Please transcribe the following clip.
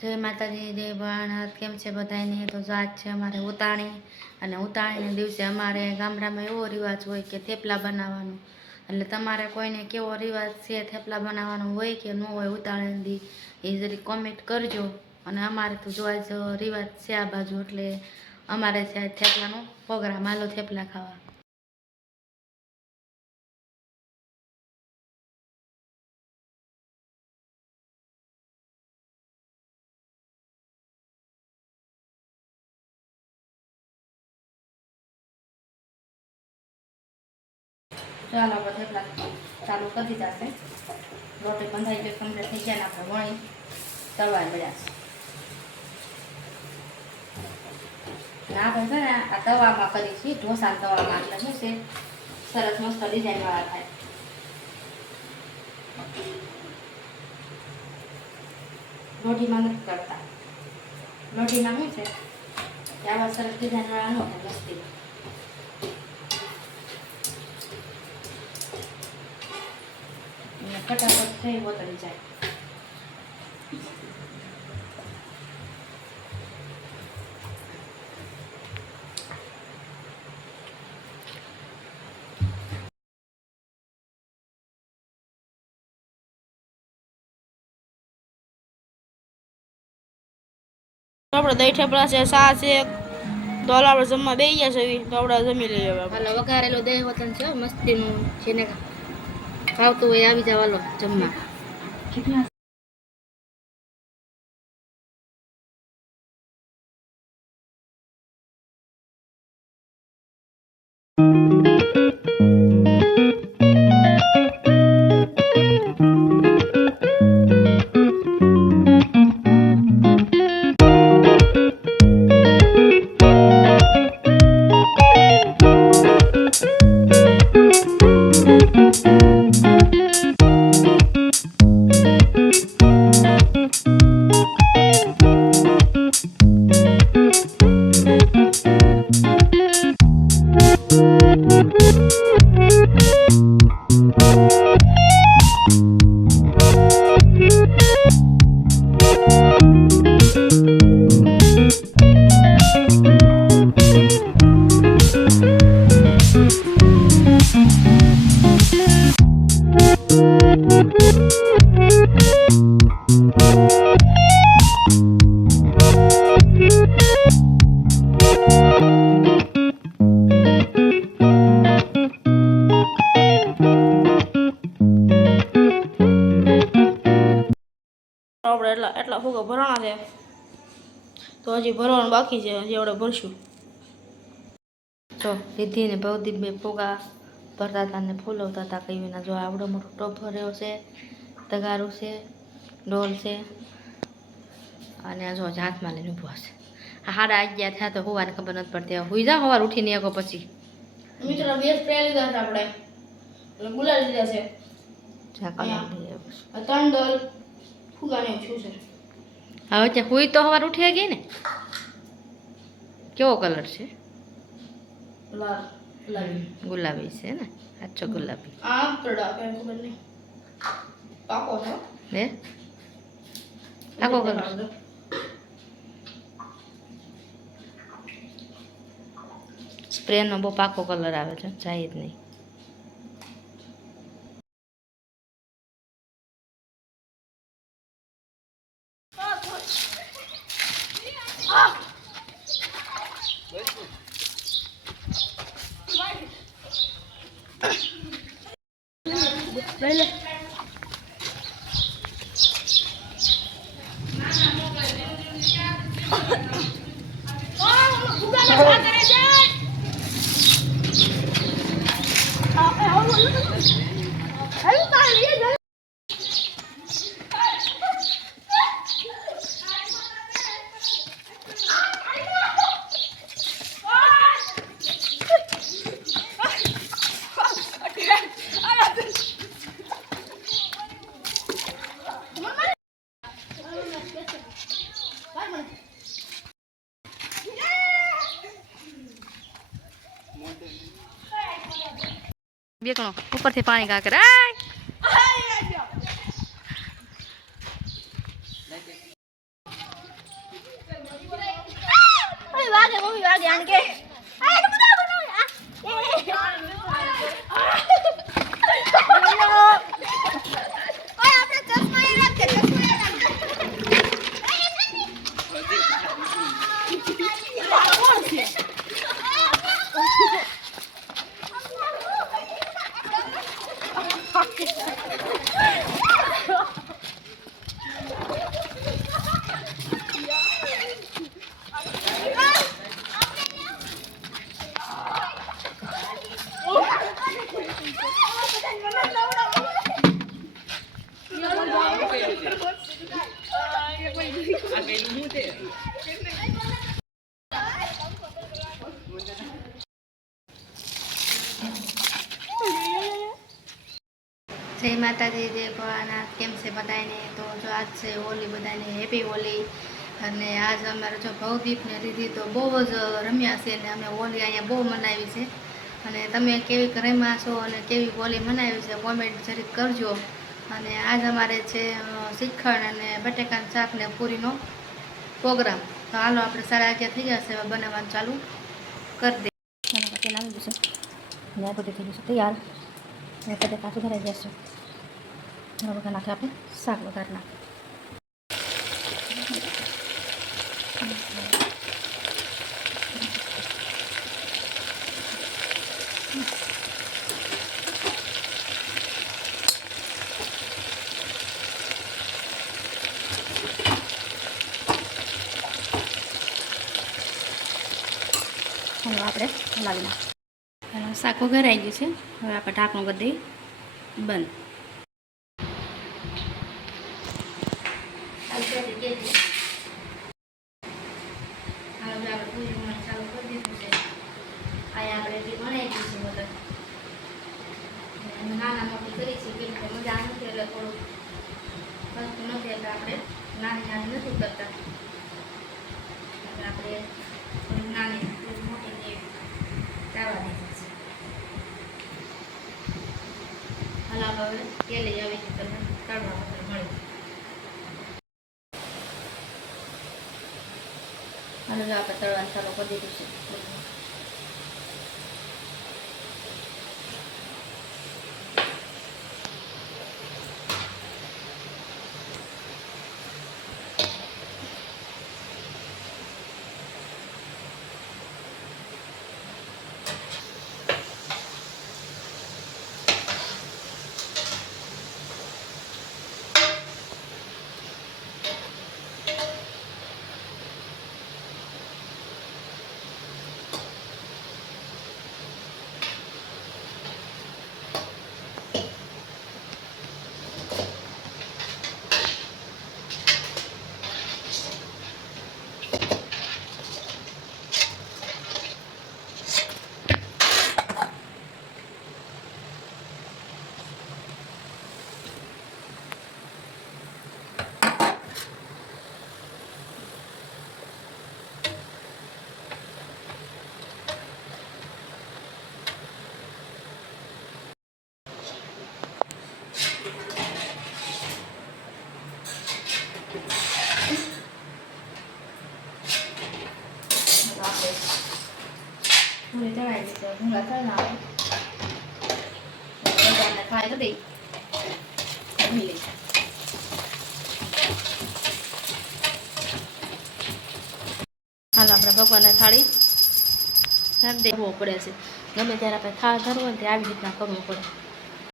જય માતાજી, જય ભોળાનાથ। કેમ છે બધાને? તો જાત છે અમારે ઉતાણી, અને ઉતાણીના દિવસે અમારે ગામડામાં એવો રિવાજ હોય કે થેપલા બનાવવાનો। એટલે તમારે કોઈને કેવો રિવાજ છે થેપલા બનાવવાનો હોય કે ન હોય ઉતાણીના દી, એ જરી કોમેન્ટ કરજો। અને અમારે તો જો આજ રિવાજ છે આ બાજુ, એટલે અમારે છે થેપલાનો પ્રોગ્રામ, હાલો થેપલા ખાવા। ચાલો આપણે થેપલા ચાલુ કરી દીધા છે। રોટી બંધાઈ ગઈ, કમ્પ્લીટ થઈ ગયા, આપણે વણી તળવા મળ્યા છે। આપણે છે ને આ તવામાં કરી છીએ, ઢોસાના તવામાં, એટલે શું છે સરસ મસ્ત ડિઝાઇન વાળા થાય। લોઢીમાં નથી કરતા, લોઢીમાં શું છે કે આવા સરસ ડિઝાઇન વાળા ન થાય મસ્તી, ફટાફટ થઈ બતળી જાય। આપણે દહીં ઠેપલા છે, સા છે, તો આપણે જમવા બેસી ગયા છે, તો આપણે જમી લઈએ। હાલો વઘારેલું દહીં વતન છે મસ્તીનું, જેને ખાવતું હોય આવી જાવ, હાલો જમવા। આપણે એટલા ફૂગા ભરવાના છે, તો હજી ભરવાનું બાકી છે, હજી આપણે ભરશું। જો રિદ્ધિ ને ભવદીપ બે ફુગા ભરતા હતા ને ફૂલવતા હતા કઈ વિના। જો આવડો મોટો ટોપ ભર્યો છે, તગારું છે, ડોલ છે, અને જો હાથમાં લઈને ઊભો છે। હાડા 11 થયા તો હોવાની ખબર નથી પડતી, હુઈ જા સવાર ઉઠીને એક પછી। મિત્રો બે સ્પ્રે લીધા છે આપણે, એટલે ગુલાલ લીધા છે, ત્રણ ડોલ ફુગાને છું છે। હવે ત્યાં હુઈ તો સવાર ઉઠી ગઈ ને? કેવો કલર છે? ગુલાબી છે ને, આછો ગુલાબી। આ તડા કે ખબર નહીં, પાકો છે હે, પાકો કલર સ્પ્રે નો બહુ પાકો કલર આવે છે, જાય જ નહીં। લઈ લે બેકણો ઉપરથી પાણી કાકર જાણ કે જય માતાજી, જય ભોળાનાથ. કેમ છે બધાને? તો જો આજ છે હોલી, બધાને હેપી હોલી. અને આજ અમારે જો ભવદીપને દીધી તો બહુ જ રમ્યા છે અને અમે હોલી અહીંયા બહુ મનાવી છે. અને તમે કેવી રમ્યા છો અને કેવી હોલી મનાવી છે કોમેન્ટ જરીક કરજો. અને આજ અમારે છે શ્રીખંડ અને બટેકાનું શાક ને પૂરીનો પ્રોગ્રામ. તો હાલો આપણે 11:30 થઈ ગયા છે, હવે બનાવવાનું ચાલુ કરી દે. તેલ આવી જશે ને બધું થઈ જશે તૈયાર. બટેકા સુધારાઈ જશે. વઘાર નાખે આપણે શાક વઘાર નાખે. હવે આપણે હલાવી નાખીએ. શાક વઘારાઈ ગયું છે. હવે આપણે ઢાંકણું કરી દઈએ બંધ. ચાલુ કરી દીધું છે. અહીંયા આપણે જે બનાવી દીધું છે મતલબ નાના મોટી કરી છે કેમ કે મજા નથી એટલે થોડું ફરતું નથી એટલે આપણે નાની નાની નથી કરતા. એટલે આપણે થોડી નાની મોટી ચાવવા દીધી છે. હલાવ હવે તેલ આવી છે તમને કાઢવા વગર મળે. અને આપણે તળવાનું ચાલુ કરી દીધું છે. પૂરી ચડાવી દીધી ભૂંગળા ચડાવે બધાને ફ્રાય કરી દઈ. હાલ આપણે ભગવાનને થાળી ધરી દેવો પડે છે. ગમે ત્યારે આપણે થાળ ધરવો ને તે આવી રીતના કરવું પડે.